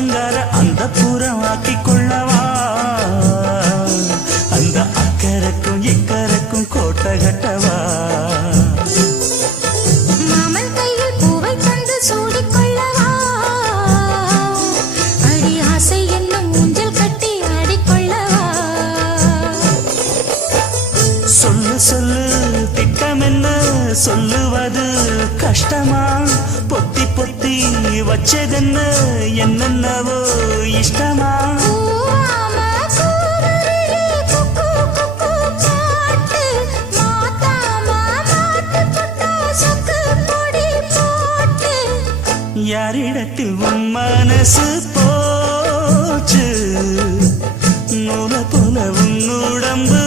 ஆத்தங்கார அந்த புறம் ஆக்கி கொள்ளவா அந்த அக்கறைக்கும் இக்கரைக்கும் கோட்டை கட்டவா மாமன் கையில் பூவை தந்து சூடிக்கொள்ளவா அடி ஆசை என்னும் ஊஞ்சல் கட்டி ஆடிக்கொள்ளவா சொல்லு சொல்லு திட்டம் என்ன சொல்லுவது கஷ்டமா பொத்தி பொத்தி வச்சதென்ன என்னென்னவோ இஷ்டமா யாரிடத்தில் உன் மனசு போச்சு நூல போல உன் உடம்பு